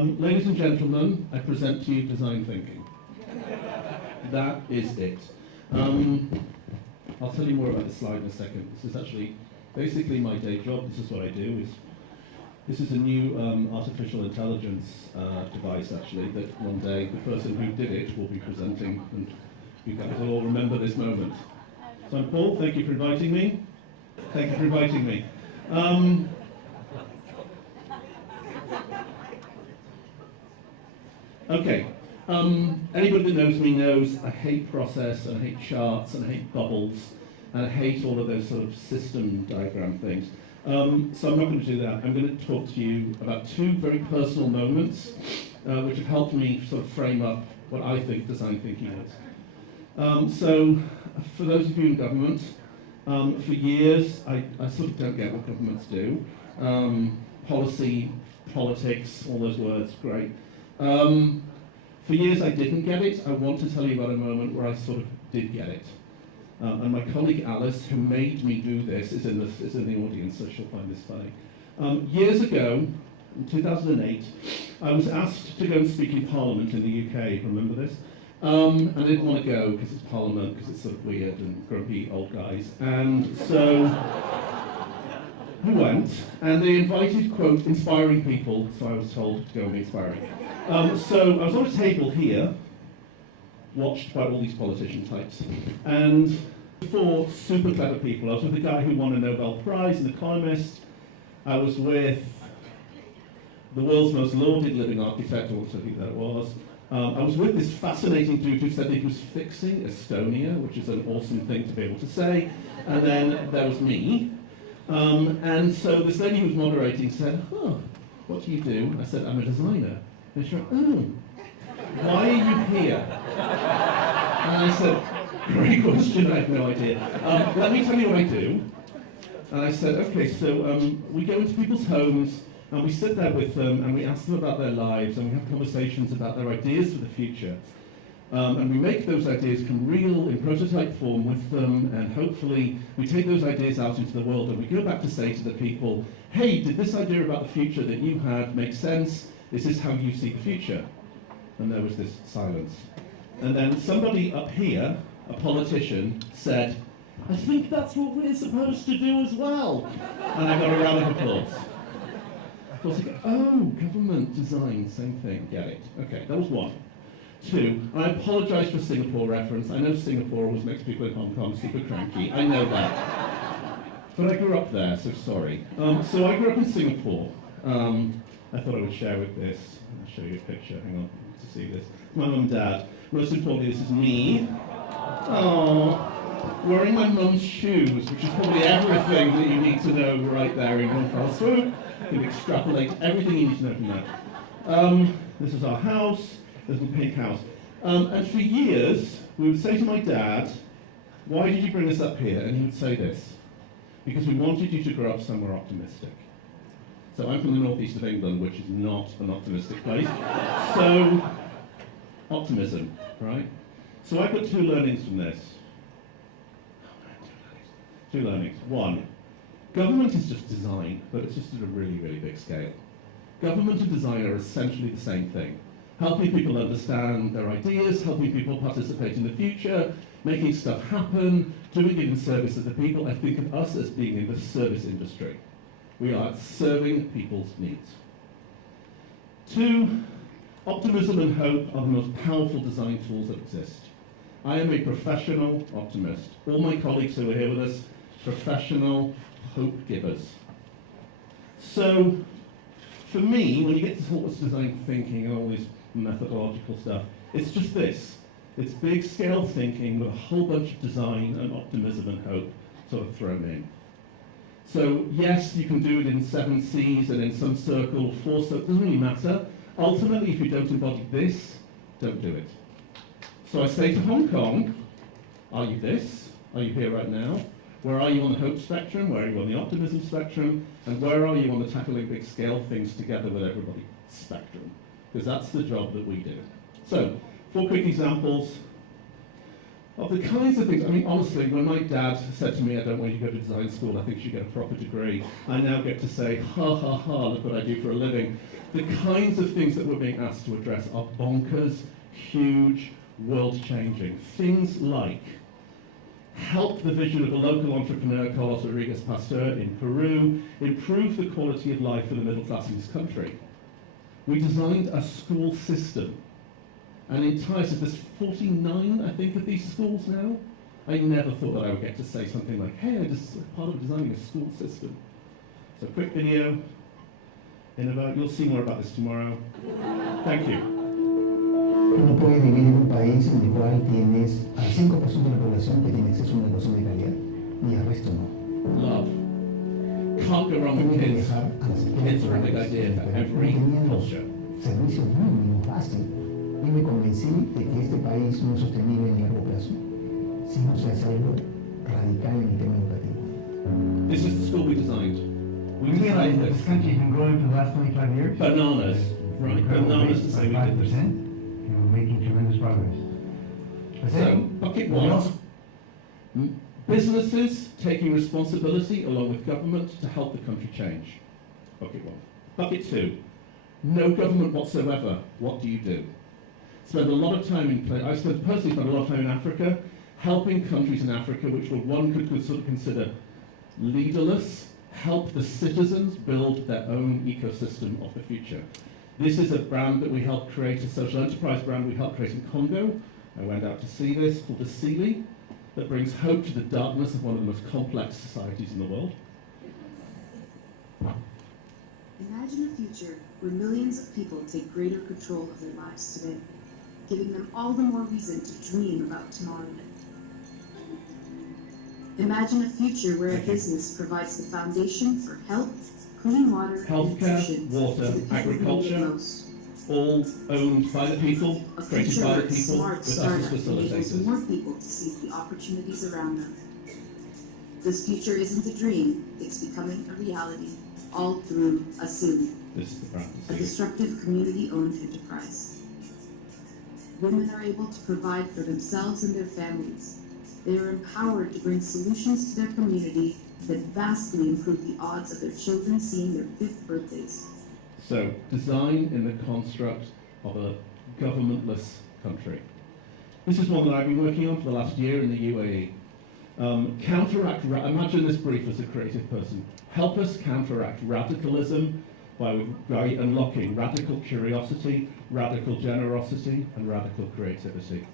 Ladies and gentlemen, I present to you design thinking. That is it. I'll tell you more about this slide in a second. This is actually basically my day job. This is what I do. This is a new artificial intelligence device, actually, that one day the person who did it will be presenting, and you guys will all remember this moment. So I'm Paul, thank you for inviting me. Thank you for inviting me. Okay, anybody that knows me knows I hate process, and I hate charts, and I hate bubbles, and I hate all of those sort of system diagram things. So I'm not going to do that. I'm going to talk to you about two very personal moments which have helped me sort of frame up what I think design thinking is. So for those of you in government, for years I sort of don't get what governments do. Policy, politics, all those words, great. For years I didn't get it. I want to tell you about a moment where I sort of did get it. And my colleague Alice, who made me do this, is in the audience, so she'll find this funny. Years ago, in 2008, I was asked to go and speak in Parliament in the UK, remember this? And I didn't want to go because it's Parliament, because it's sort of weird and grumpy old guys. And so I went, and they invited, quote, inspiring people, so I was told to go and be inspiring. So I was on a table here, watched by all these politician types, and four super clever people. I was with a guy who won a Nobel Prize, an economist. I was with the world's most lauded living architect, or what I think that was. I was with this fascinating dude who said he was fixing Estonia, which is an awesome thing to be able to say. And then there was me. And so this lady who was moderating said, "Oh, what do you do?" I said, "I'm a designer." And she went, "Oh, why are you here?" And I said, "Great question, I have no idea. Let me tell you what I do." And I said, "Okay, so we go into people's homes, and we sit there with them, and we ask them about their lives, and we have conversations about their ideas for the future. And we make those ideas come real in prototype form with them, and hopefully we take those ideas out into the world, and we go back to say to the people, hey, did this idea about the future that you had make sense? Is this how you see the future?" And there was this silence. And then somebody up here, a politician, said, "I think that's what we're supposed to do as well." And I got a round of applause. Of course, I go, oh, government, design, same thing, get it. Okay, that was one. Two, I apologize for Singapore reference. I know Singapore always makes people in Hong Kong super cranky. I know that. But I grew up there, so sorry. So I grew up in Singapore. I thought I would share with this. I'll show you a picture, hang on, to see this. My mum and dad. Most importantly, this is me. Oh, wearing my mum's shoes, which is probably everything that you need to know right there in one fell swoop. You can extrapolate everything you need to know from that. This is our house, this little pink house. And for years, we would say to my dad, "Why did you bring us up here?" And he would say this, "Because we wanted you to grow up somewhere optimistic." So I'm from the northeast of England, which is not an optimistic place. So, optimism, right? So I got two learnings from this. Two learnings. One, government is just design, but it's just at a really, really big scale. Government and design are essentially the same thing. Helping people understand their ideas, helping people participate in the future, making stuff happen, doing it in service of the people. I think of us as being in the service industry. We are serving people's needs. Two, optimism and hope are the most powerful design tools that exist. I am a professional optimist. All my colleagues who are here with us, professional hope givers. So, for me, when you get to what's design thinking and all this methodological stuff, it's just this. It's big scale thinking with a whole bunch of design and optimism and hope sort of thrown in. So yes, you can do it in 7 C's and in some circle, 4 circles, doesn't really matter. Ultimately, if you don't embody this, don't do it. So I say to Hong Kong, are you this? Are you here right now? Where are you on the hope spectrum? Where are you on the optimism spectrum? And where are you on the tackling big scale things together with everybody spectrum? Because that's the job that we do. So, 4 quick examples. of the kinds of things. I mean, honestly, when my dad said to me, I don't want you to go to design school, I think you should get a proper degree, I now get to say, ha ha ha, look what I do for a living. The kinds of things that we're being asked to address are bonkers, huge, world-changing. Things like help the vision of a local entrepreneur, Carlos Rodriguez Pasteur in Peru, improve the quality of life for the middle class in this country. We designed a school system, and entire, so there's 49, I think, of these schools now. I never thought that I would get to say something like, hey, I'm just part of designing a school system. So quick video, you'll see more about this tomorrow. Thank you. Uno puede vivir en un país en el cual tienes al 5% de la población que tiene acceso a una educación de calidad y al resto no. Love. Can't go wrong with kids. Kids are a big idea for every culture. Servicios mínimos básicos. Y me convencí de que este país no es sostenible en largo plazo si no se hace algo radical en el tema educativo. This is the school we designed. We You realize designed that this. this country has been growing for the last 25 years? Bananas, right? Incredible Bananas rate, to say we did this. 5%, and we're making tremendous progress. But So, then, bucket we one, also- businesses taking responsibility along with government to help the country change. Bucket one. Bucket two, no government whatsoever. What do you do? Spend a lot of time I personally spent a lot of time in Africa, helping countries in Africa which one could sort of consider leaderless, help the citizens build their own ecosystem of the future. This is a brand that we helped create, a social enterprise brand we helped create in Congo. I went out to see this, called Asili, that brings hope to the darkness of one of the most complex societies in the world. Imagine a future where millions of people take greater control of their lives today, giving them all the more reason to dream about tomorrow. Imagine a future where a business provides the foundation for health, clean water, and Healthcare, nutrition water, to the people who need it agriculture, most. all owned by the people, A created future by where the a people, smart with us as startup enables facilitators. more people to seize the opportunities around them. This future isn't a dream, it's becoming a reality, all through Asili, This is the brand. a disruptive community-owned enterprise. Women are able to provide for themselves and their families. They are empowered to bring solutions to their community that vastly improve the odds of their children seeing their 5th birthdays. So, design in the construct of a governmentless country. This is one that I've been working on for the last year in the UAE. Imagine this brief as a creative person. Help us counteract radicalism by unlocking radical curiosity, radical generosity, and radical creativity.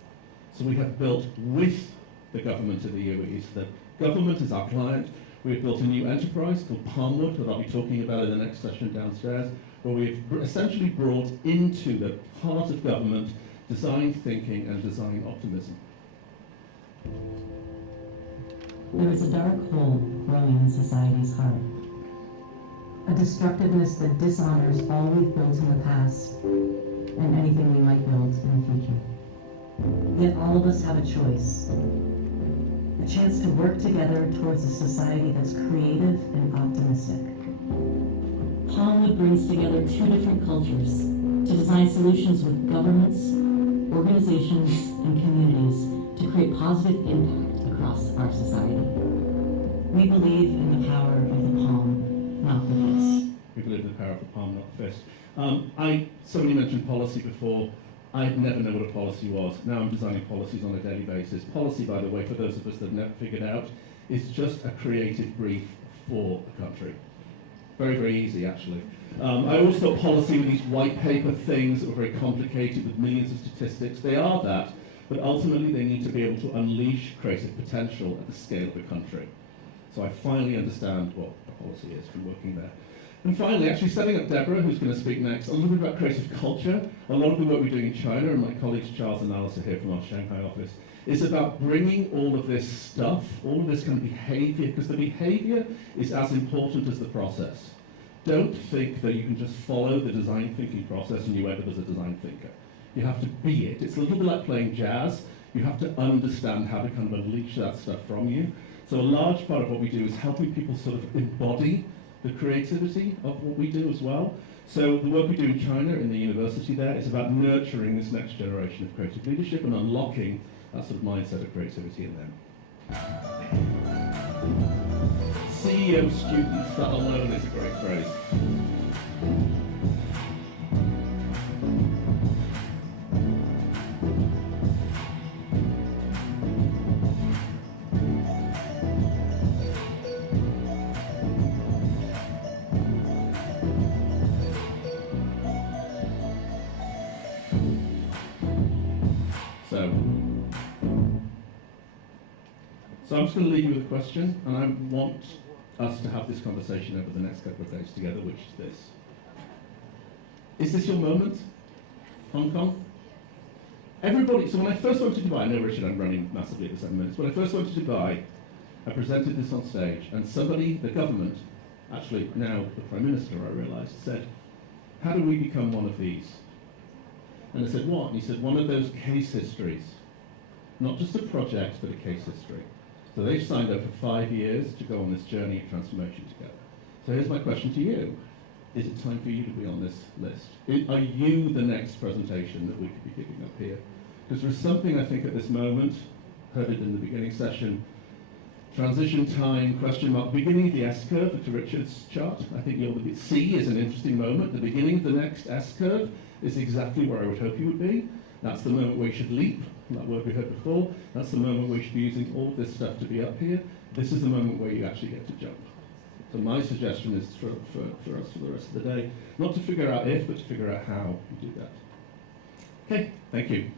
So we have built with the government of the UAE, so the government is our client. We've built a new enterprise called Palmwood that I'll be talking about in the next session downstairs, where we've essentially brought into the heart of government design thinking and design optimism. There is a dark hole growing in society's heart. A destructiveness that dishonors all we've built in the past and anything we might build in the future. Yet all of us have a choice. A chance to work together towards a society that's creative and optimistic. Palmwood brings together two different cultures to design solutions with governments, organizations, and communities to create positive impact across our society. We believe in the power of the palm, not the fist. We believe in the power of the palm, not the fist. Somebody mentioned policy before. I never know what a policy was. Now I'm designing policies on a daily basis. Policy, by the way, for those of us that have never figured out, is just a creative brief for the country. Very, very easy, actually. I always thought policy were these white paper things that were very complicated with millions of statistics. They are that, but ultimately they need to be able to unleash creative potential at the scale of the country. So I finally understand what a policy is from working there. And finally, actually setting up Deborah, who's going to speak next, a little bit about creative culture. A lot of the work we're doing in China, and my colleagues Charles and Alice are here from our Shanghai office, is about bringing all of this stuff, all of this kind of behavior, because the behavior is as important as the process. Don't think that you can just follow the design thinking process and you end up as a design thinker. You have to be it. It's a little bit like playing jazz. You have to understand how to kind of unleash that stuff from you. So a large part of what we do is helping people sort of embody the creativity of what we do as well. So the work we do in China, in the university there, is about nurturing this next generation of creative leadership and unlocking that sort of mindset of creativity in them. CEO students, that alone is a great phrase. So I'm just going to leave you with a question, and I want us to have this conversation over the next couple of days together, which is this. Is this your moment, Hong Kong? Everybody, so when I first went to Dubai, I know, Richard, I'm running massively at the 7 minutes. When I first went to Dubai, I presented this on stage, and somebody, the government, actually now the Prime Minister, I realised, said, how do we become one of these? And I said, what? And he said, one of those case histories. Not just a project, but a case history. So they've signed up for 5 years to go on this journey of transformation together. So here's my question to you. Is it time for you to be on this list? Are you the next presentation that we could be picking up here? Because there's something, I think, at this moment, heard it in the beginning session, transition time, question mark, beginning of the S-curve to Richard's chart. I think C is an interesting moment. The beginning of the next S-curve is exactly where I would hope you would be. That's the moment where you should leap, that word we heard before. That's the moment where you should be using all this stuff to be up here. This is the moment where you actually get to jump. So my suggestion is for us for the rest of the day, not to figure out if, but to figure out how you do that. Okay, thank you.